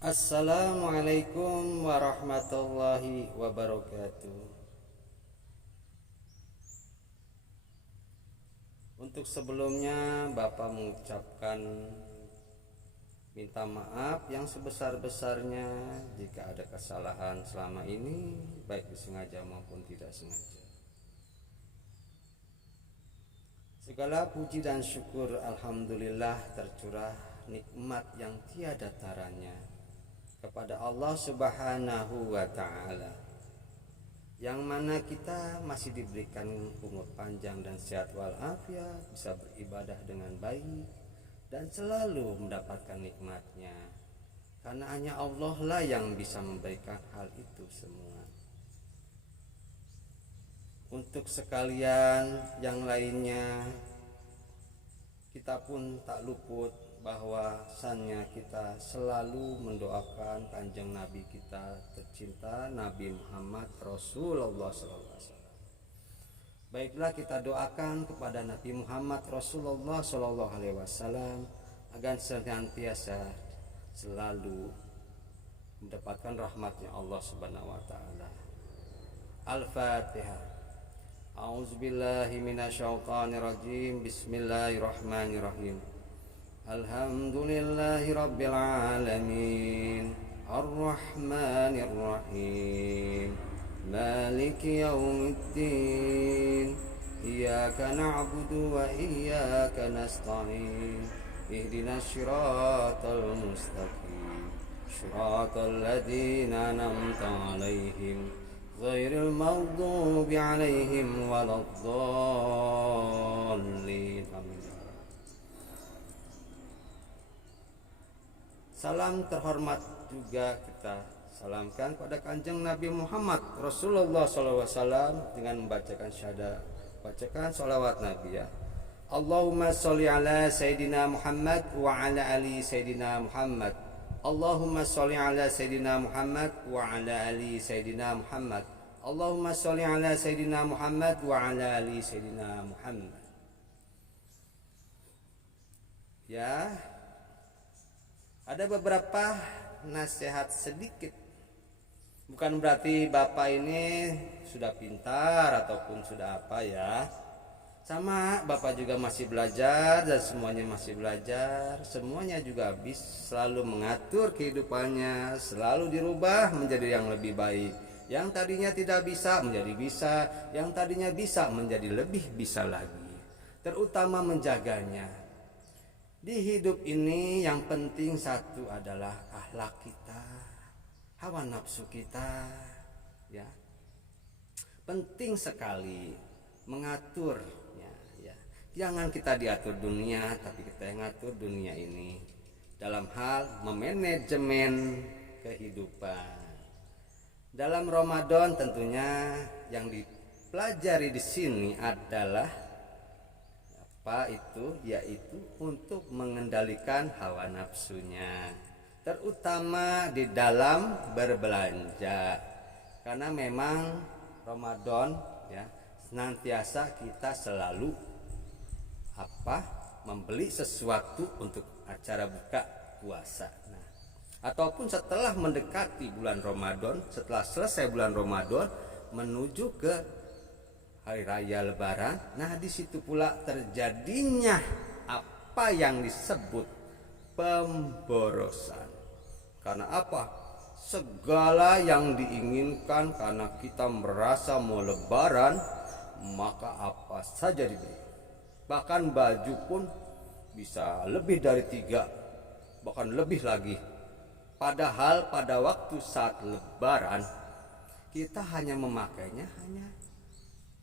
Assalamualaikum warahmatullahi wabarakatuh. Untuk sebelumnya Bapak mengucapkan minta maaf yang sebesar-besarnya jika ada kesalahan selama ini, baik disengaja maupun tidak sengaja. Segala puji dan syukur alhamdulillah tercurah nikmat yang tiada taranya kepada Allah Subhanahu wa Ta'ala, yang mana kita masih diberikan umur panjang dan sehat walafiat, bisa beribadah dengan baik dan selalu mendapatkan nikmatnya, karena hanya Allah lah yang bisa memberikan hal itu semua. Untuk sekalian yang lainnya, kita pun tak luput bahwasannya kita selalu mendoakan kanjeng Nabi kita tercinta, Nabi Muhammad Rasulullah SAW. Baiklah, kita doakan kepada Nabi Muhammad Rasulullah SAW agar senantiasa selalu mendapatkan rahmatnya Allah Subhanahu wa Ta'ala. Al-Fatihah. A'udzubillahi minasyaitonirrajim. Bismillahirrahmanirrahim. Alhamdulillahi rabbil alamin, arrahmanir rahim, maliki yaumiddin, iyyaka na'budu wa iyyaka nasta'in, ihdinas siratal mustaqim, siratal ladzina an'amta 'alaihim ghairil maghdubi 'alaihim waladdallin. Amin. Salam terhormat juga kita salamkan pada kanjeng Nabi Muhammad Rasulullah SAW dengan membacakan syahadat, bacakan sholawat Nabi ya. Allahumma sholli ala Sayyidina Muhammad wa ala ali Sayyidina Muhammad. Allahumma sholli ala Sayyidina Muhammad wa ala ali Sayyidina Muhammad. Allahumma sholli ala Sayyidina Muhammad wa ala ali Sayyidina Muhammad. Ya, ada beberapa nasihat sedikit. Bukan berarti Bapak ini sudah pintar ataupun sudah apa ya. Sama, Bapak juga masih belajar dan semuanya masih belajar. Semuanya juga bisa selalu mengatur kehidupannya, selalu dirubah menjadi yang lebih baik. Yang tadinya tidak bisa menjadi bisa, yang tadinya bisa menjadi lebih bisa lagi. Terutama menjaganya. Di hidup ini yang penting satu adalah akhlak kita, hawa nafsu kita, ya. Penting sekali mengatur, ya. Jangan kita diatur dunia, tapi kita yang ngatur dunia ini dalam hal memanajemen kehidupan. Dalam Ramadan tentunya yang dipelajari di sini adalah apa itu, yaitu untuk mengendalikan hawa nafsunya, terutama di dalam berbelanja, karena memang Ramadan ya, senantiasa kita selalu membeli sesuatu untuk acara buka puasa. Nah, ataupun setelah mendekati bulan Ramadan, setelah selesai bulan Ramadan menuju ke hari raya Lebaran, nah di situ pula terjadinya apa yang disebut pemborosan. Karena apa? Segala yang diinginkan karena kita merasa mau Lebaran, maka apa saja dibeli. Bahkan baju pun bisa lebih dari 3, bahkan lebih lagi. Padahal pada waktu saat Lebaran kita hanya memakainya hanya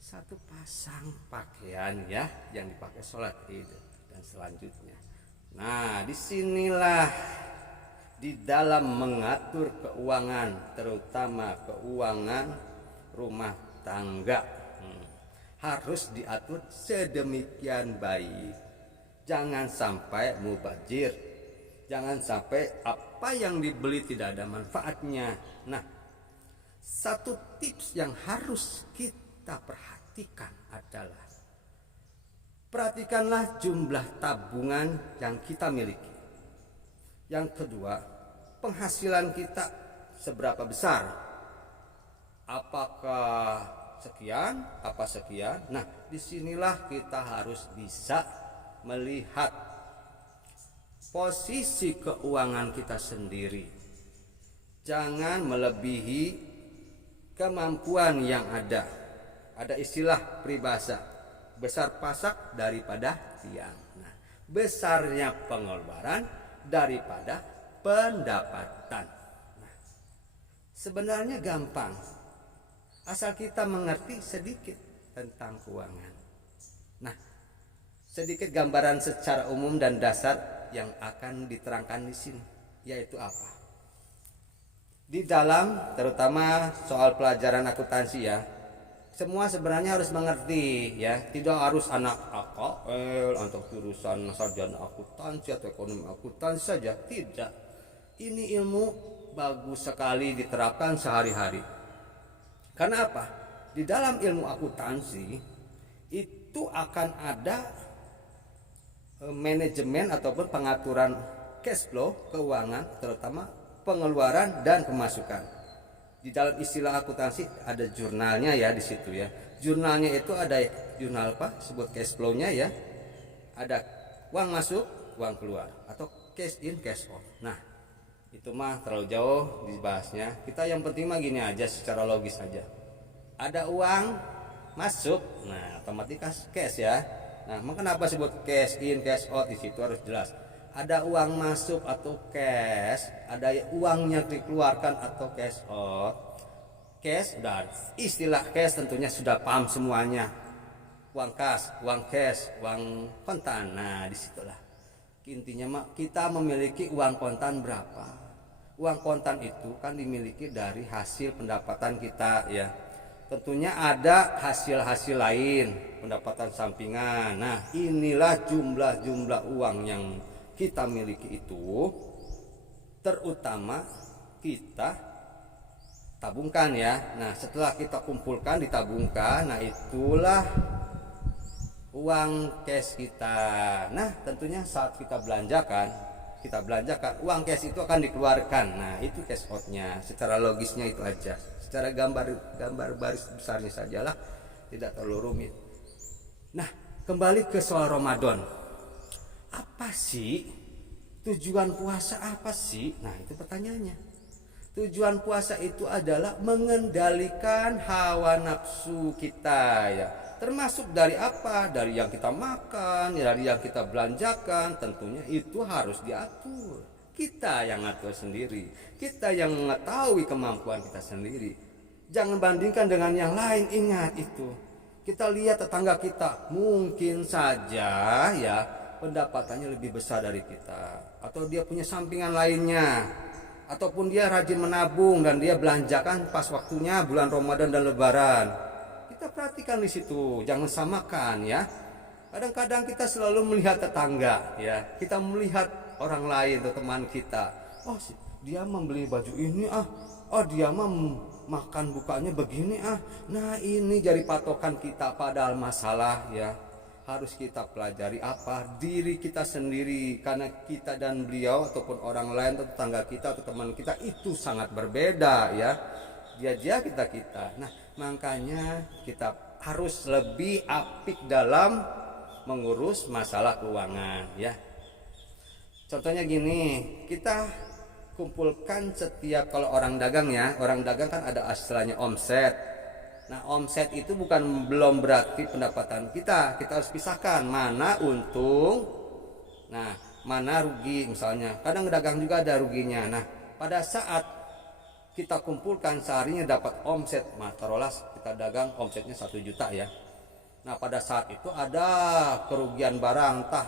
satu pasang pakaian ya, yang dipakai sholat Id dan selanjutnya. Nah, disinilah di dalam mengatur keuangan, terutama keuangan rumah tangga, harus diatur sedemikian baik. Jangan sampai mubazir, jangan sampai apa yang dibeli tidak ada manfaatnya. Nah, satu tips yang harus kita perhatikan adalah perhatikanlah jumlah tabungan yang kita miliki. Yang kedua, penghasilan kita seberapa besar? Apakah sekian? Apa sekian? Nah, disinilah kita harus bisa melihat posisi keuangan kita sendiri. Jangan melebihi kemampuan yang ada. Ada istilah peribahasa, besar pasak daripada tiang. Nah, besarnya pengeluaran daripada pendapatan. Nah, sebenarnya gampang, asal kita mengerti sedikit tentang keuangan. Nah, sedikit gambaran secara umum dan dasar yang akan diterangkan di sini, yaitu apa? Di dalam terutama soal pelajaran akuntansi ya, semua sebenarnya harus mengerti ya, tidak harus anak AKL atau jurusan sarjana akuntansi atau ekonomi akuntansi saja, tidak. Ini ilmu bagus sekali diterapkan sehari-hari. Karena apa? Di dalam ilmu akuntansi itu akan ada manajemen ataupun pengaturan cash flow keuangan, terutama pengeluaran dan pemasukan. Di dalam istilah akuntansi ada jurnalnya ya di situ ya. Jurnalnya itu ada jurnal apa? Sebut cash flow-nya ya. Ada uang masuk, uang keluar atau cash in, cash out. Nah, itu mah terlalu jauh dibahasnya. Kita yang penting mah gini aja, secara logis aja. Ada uang masuk, nah otomatis cash ya. Nah, kenapa sebut cash in, cash out? Di situ harus jelas. Ada uang masuk atau cash, ada uangnya dikeluarkan atau cash out. Cash udah istilah cash tentunya sudah paham semuanya. Uang kas, uang cash, uang kontan. Nah, disitulah intinya mah kita memiliki uang kontan berapa. Uang kontan itu kan dimiliki dari hasil pendapatan kita ya. Tentunya ada hasil-hasil lain, pendapatan sampingan. Nah, inilah jumlah-jumlah uang yang kita miliki itu, terutama kita tabungkan ya. Nah, setelah kita kumpulkan, ditabungkan, nah itulah uang cash kita. Nah, tentunya saat kita belanjakan uang cash itu akan dikeluarkan. Nah, itu cash outnya. Secara logisnya itu aja. Secara gambar baris besarnya sajalah, tidak terlalu rumit. Nah, kembali ke soal Ramadan. Apa sih tujuan puasa, apa sih? Nah, itu pertanyaannya. Tujuan puasa itu adalah mengendalikan hawa nafsu kita ya. Termasuk dari apa? Dari yang kita makan, dari yang kita belanjakan, tentunya itu harus diatur. Kita yang ngatur sendiri. Kita yang mengetahui kemampuan kita sendiri. Jangan bandingkan dengan yang lain, ingat itu. Kita lihat tetangga kita, mungkin saja ya pendapatannya lebih besar dari kita, atau dia punya sampingan lainnya, ataupun dia rajin menabung dan dia belanjakan pas waktunya bulan Ramadan dan Lebaran. Kita perhatikan di situ, jangan samakan ya. Kadang-kadang kita selalu melihat tetangga ya, kita melihat orang lain atau teman kita. Oh, dia membeli baju ini oh dia makan bukanya begini Nah, ini jadi patokan kita, padahal masalah ya harus kita pelajari apa diri kita sendiri, karena kita dan beliau ataupun orang lain atau tetangga kita atau teman kita itu sangat berbeda ya, dia kita. Nah, makanya kita harus lebih apik dalam mengurus masalah keuangan ya. Contohnya gini, kita kumpulkan setiap, kalau orang dagang ya, orang dagang kan ada istilahnya omset. Nah, omset itu belum berarti pendapatan kita harus pisahkan mana untung, nah mana rugi misalnya. Kadang dagang juga ada ruginya. Nah, pada saat kita kumpulkan seharinya dapat omset, taruhlah kita dagang omsetnya 1 juta ya. Nah, pada saat itu ada kerugian barang, entah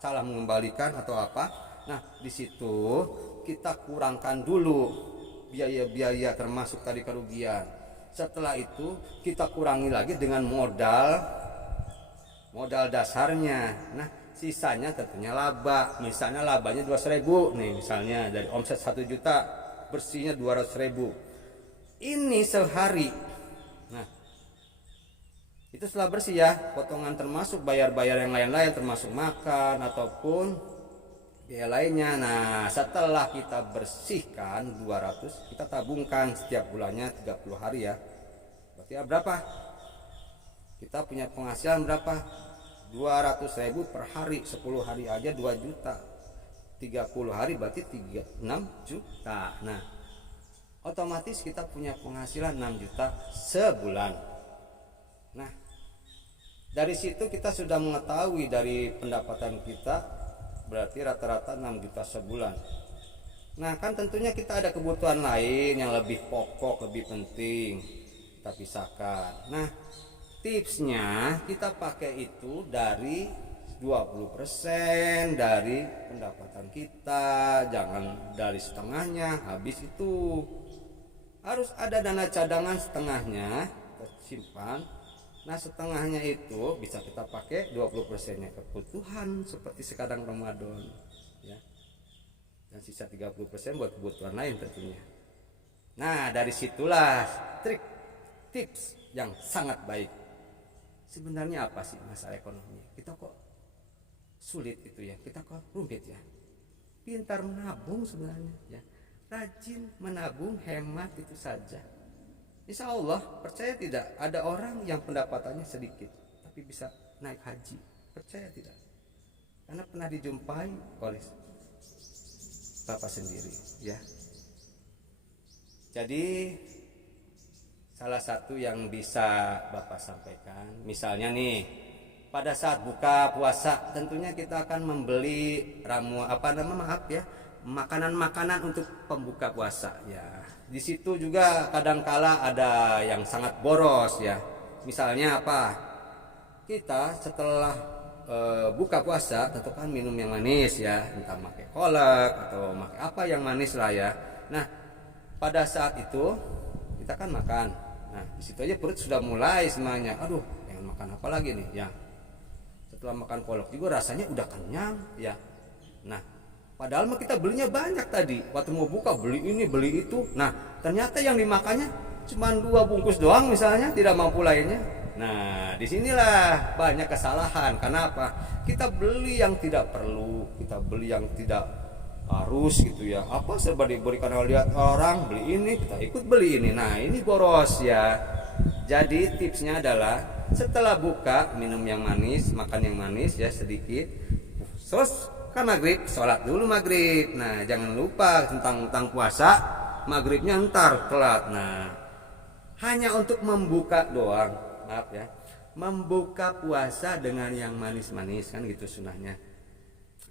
salah mengembalikan atau apa. Nah, di situ kita kurangkan dulu biaya-biaya termasuk tadi kerugian. Setelah itu kita kurangi lagi dengan modal dasarnya. Nah, sisanya tentunya laba. Misalnya labanya 200.000 nih, misalnya dari omset 1 juta bersihnya 200.000. Ini sehari. Nah, itu setelah bersih ya, potongan termasuk bayar-bayar yang lain-lain, termasuk makan ataupun biaya lainnya. Nah, setelah kita bersihkan 200, kita tabungkan setiap bulannya 30 hari ya. Berarti ya berapa? Kita punya penghasilan berapa? 200.000 per hari, 10 hari aja 2 juta. 30 hari berarti 6 juta. Nah, otomatis kita punya penghasilan 6 juta sebulan. Nah, dari situ kita sudah mengetahui dari pendapatan kita berarti rata-rata 6 juta sebulan. Nah, kan tentunya kita ada kebutuhan lain yang lebih pokok, lebih penting. Kita pisahkan. Nah, tipsnya kita pakai itu dari 20% dari pendapatan kita, jangan dari setengahnya. Habis itu harus ada dana cadangan setengahnya tersimpan. Nah, setengahnya itu bisa kita pakai 20%-nya kebutuhan seperti sekarang Ramadan ya. Dan sisa 30% buat kebutuhan lain tentunya. Nah, dari situlah tips yang sangat baik. Sebenarnya apa sih masalah ekonomi? Kita kok sulit itu ya, kita kok rumit ya. Pintar menabung sebenarnya ya. Rajin menabung, hemat itu saja. Insya Allah, percaya tidak, ada orang yang pendapatannya sedikit tapi bisa naik haji. Percaya tidak? Karena pernah dijumpai oleh Bapak sendiri ya. Jadi salah satu yang bisa Bapak sampaikan, misalnya nih, pada saat buka puasa tentunya kita akan membeli makanan-makanan untuk pembuka puasa ya. Di situ juga kadangkala ada yang sangat boros ya. Misalnya apa? Kita setelah buka puasa tentukan minum yang manis ya, entah pakai kolak atau pakai apa yang manis lah ya. Nah, pada saat itu kita kan makan. Nah, di situ aja perut sudah mulai semuanya. Aduh, pengen makan apa lagi nih ya. Setelah makan kolak juga rasanya udah kenyang ya. Nah, padahal mah kita belinya banyak tadi. Waktu mau buka beli ini, beli itu. Nah, ternyata yang dimakannya cuma 2 bungkus doang misalnya, tidak mampu lainnya. Nah, disinilah banyak kesalahan. Kenapa? Kita beli yang tidak perlu, kita beli yang tidak harus gitu ya. Apa serba diberikan lihat orang beli ini, kita ikut beli ini. Nah, ini boros ya. Jadi tipsnya adalah setelah buka minum yang manis, makan yang manis ya sedikit. Kan maghrib, sholat dulu maghrib. Nah, jangan lupa tentang puasa, maghribnya ntar telat. Nah, hanya untuk membuka doang, maaf ya, membuka puasa dengan yang manis-manis kan gitu sunahnya.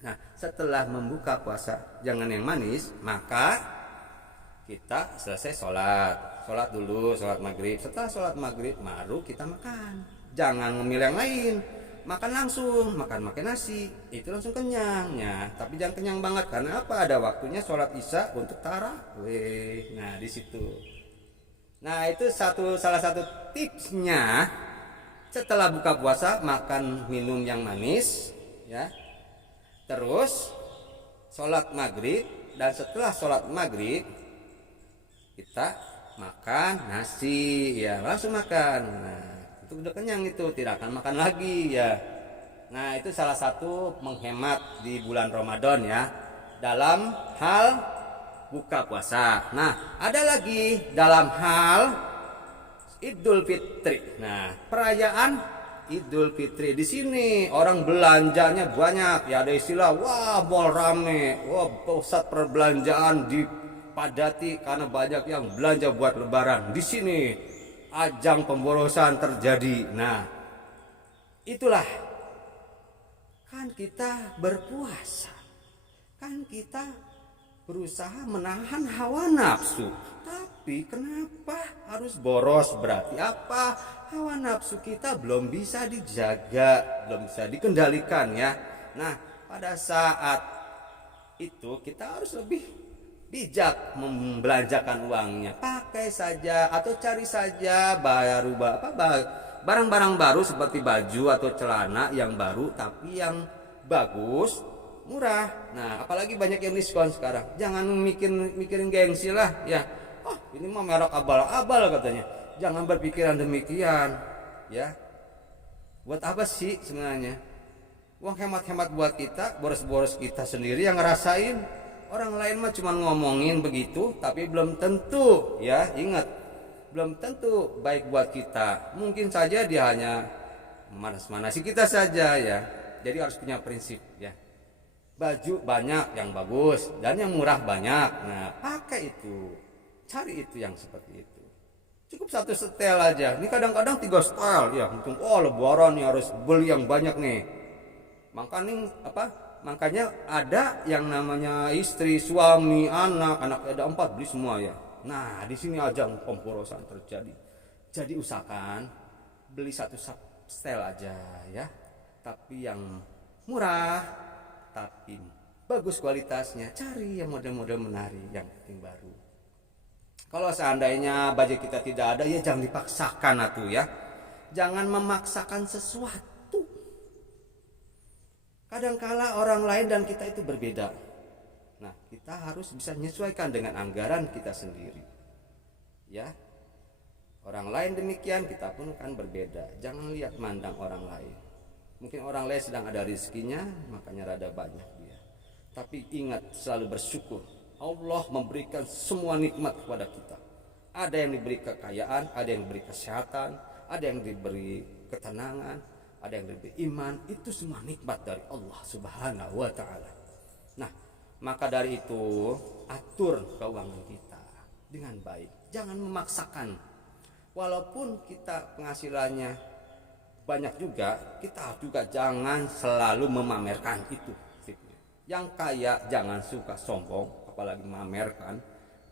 Nah, setelah membuka puasa jangan yang manis, maka kita selesai sholat dulu, sholat maghrib. Setelah sholat maghrib baru kita makan. Jangan ngemil yang lain. Makan langsung, makan nasi, itu langsung kenyang ya. Tapi jangan kenyang banget karena apa? Ada waktunya sholat isya untuk tarawih. Nah, di situ. Nah, itu salah satu tipsnya. Setelah buka puasa makan minum yang manis ya. Terus sholat maghrib, dan setelah sholat maghrib kita makan nasi ya, langsung makan. Nah, itu udah kenyang, itu tidak akan makan lagi ya. Nah, itu salah satu menghemat di bulan Ramadan ya, dalam hal buka puasa. Nah, ada lagi dalam hal Idul Fitri. Nah, perayaan Idul Fitri di sini orang belanjanya banyak ya, ada istilah wah mall rame, wah pusat perbelanjaan dipadati karena banyak yang belanja buat lebaran. Di sini ajang pemborosan terjadi. Nah, itulah kan kita berpuasa, kan kita berusaha menahan hawa nafsu, tapi kenapa harus boros? Berarti apa? Hawa nafsu kita belum bisa dijaga, belum bisa dikendalikan ya. Nah, pada saat itu kita harus lebih bijak membelanjakan uangnya. Pakai saja atau cari saja barang-barang baru seperti baju atau celana yang baru tapi yang bagus, murah. Nah, apalagi banyak yang diskon sekarang. Jangan mikirin gengsi lah ya. Oh, ini mah merek abal-abal katanya. Jangan berpikiran demikian ya. Buat apa sih sebenarnya? Uang hemat-hemat buat kita, boros-boros kita sendiri yang ngerasain. Orang lain mah cuma ngomongin begitu, tapi belum tentu, ya ingat, belum tentu baik buat kita. Mungkin saja dia hanya manas-manasi kita saja ya. Jadi harus punya prinsip ya. Baju banyak yang bagus dan yang murah banyak. Nah, pakai itu. Cari itu yang seperti itu. Cukup satu setel aja. Ini kadang-kadang 3 setel ya. Untung lebaran nih harus beli yang banyak nih. Makanya ada yang namanya istri, suami, anak ada 4 beli semua ya. Nah, di sini ajang pemborosan terjadi. Jadi usahakan beli satu setel aja ya. Tapi yang murah, tapi bagus kualitasnya. Cari yang model-model menarik, yang penting baru. Kalau seandainya budget kita tidak ada, ya jangan dipaksakan atuh ya. Jangan memaksakan sesuatu. Kadangkala orang lain dan kita itu berbeda. Nah, kita harus bisa menyesuaikan dengan anggaran kita sendiri. Ya. Orang lain demikian, kita pun kan berbeda. Jangan lihat mandang orang lain. Mungkin orang lain sedang ada rezekinya, makanya rada banyak dia. Tapi ingat, selalu bersyukur. Allah memberikan semua nikmat kepada kita. Ada yang diberi kekayaan, ada yang diberi kesehatan, ada yang diberi ketenangan, ada yang diberi iman. Itu semua nikmat dari Allah Subhanahu wa ta'ala. Nah, maka dari itu atur keuangan kita dengan baik. Jangan memaksakan. Walaupun kita penghasilannya banyak juga, kita juga jangan selalu memamerkan itu. Yang kaya jangan suka sombong, apalagi memamerkan.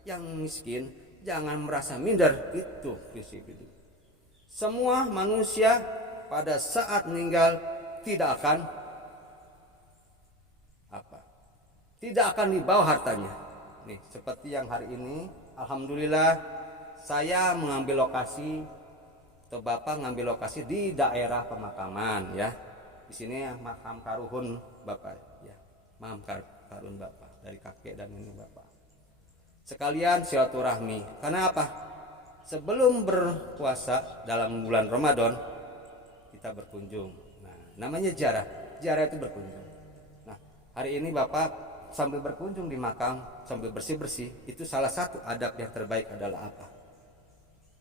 Yang miskin jangan merasa minder. Itu prinsip itu. Semua manusia pada saat meninggal tidak akan dibawa hartanya. Nih, seperti yang hari ini, alhamdulillah saya mengambil lokasi, atau Bapak ngambil lokasi di daerah pemakaman ya. Di sini makam karuhun Bapak ya. Makam karun Bapak dari kakek dan nenek Bapak. Sekalian silaturahmi. Karena apa? Sebelum berpuasa dalam bulan Ramadan kita berkunjung. Nah, namanya ziarah. Ziarah itu berkunjung. Nah, hari ini Bapak sambil berkunjung di makam, sambil bersih-bersih, itu salah satu adab yang terbaik adalah apa?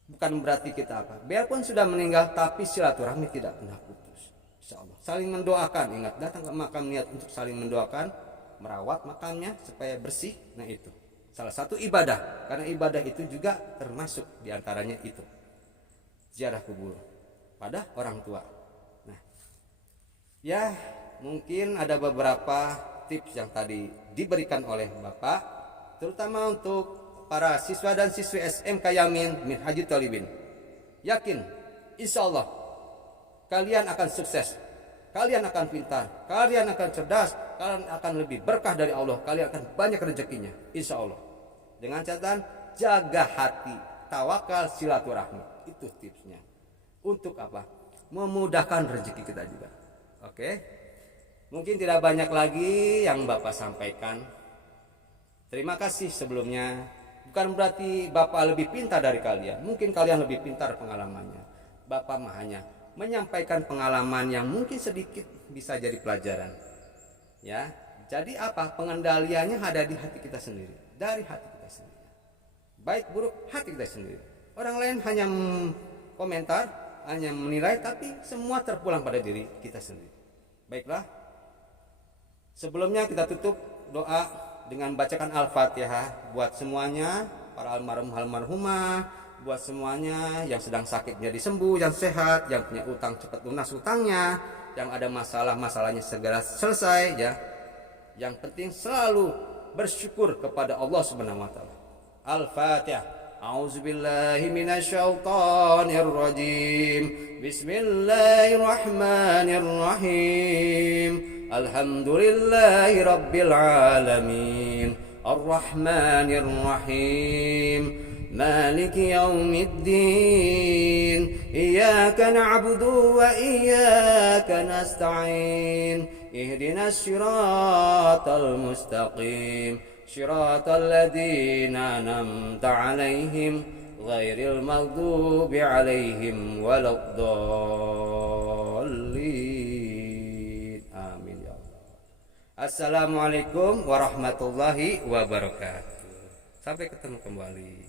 Bukan berarti kita apa? Biarpun sudah meninggal, tapi silaturahmi tidak pernah putus. Insyaallah. Saling mendoakan, ingat, datang ke makam niat untuk saling mendoakan, merawat makamnya supaya bersih. Nah, itu salah satu ibadah. Karena ibadah itu juga termasuk diantaranya itu. Ziarah kubur pada orang tua. Nah, ya mungkin ada beberapa tips yang tadi diberikan oleh Bapak, terutama untuk para siswa dan siswi SMK Yamin Minhajul Talibin. Yakin, insya Allah kalian akan sukses, kalian akan pintar, kalian akan cerdas, kalian akan lebih berkah dari Allah, kalian akan banyak rezekinya, insya Allah. Dengan catatan jaga hati, tawakal, silaturahmi. Itu tipsnya. Untuk apa? Memudahkan rezeki kita juga. Oke. Mungkin tidak banyak lagi yang Bapak sampaikan. Terima kasih sebelumnya. Bukan berarti Bapak lebih pintar dari kalian. Mungkin kalian lebih pintar pengalamannya. Bapak mah hanya menyampaikan pengalaman yang mungkin sedikit bisa jadi pelajaran. Ya. Jadi apa? Pengendaliannya ada di hati kita sendiri. Dari hati kita sendiri. Baik buruk hati kita sendiri. Orang lain hanya komentar, hanya menilai, tapi semua terpulang pada diri kita sendiri. Baiklah. Sebelumnya kita tutup doa dengan bacakan Al-Fatihah buat semuanya, para almarhumah, buat semuanya yang sedang sakit jadi sembuh, yang sehat, yang punya utang cepat lunas utangnya, yang ada masalahnya segera selesai ya. Yang penting selalu bersyukur kepada Allah Subhanahu wa taala. Al-Fatihah. A'udzubillahi minasyaitonirrajim. Bismillahirrahmanirrahim. Alhamdulillahi rabbil alamin. Ar-Rahmanir Rahim. Maliki yaumiddin. Iyyaka na'budu wa iyyaka nasta'in. Ihdinas siratal mustaqim. Siratal ladzina an'amta 'alaihim ghairil maghdubi 'alaihim waladdallin. Amin. Assalamualaikum warahmatullahi wabarakatuh. Sampai ketemu kembali.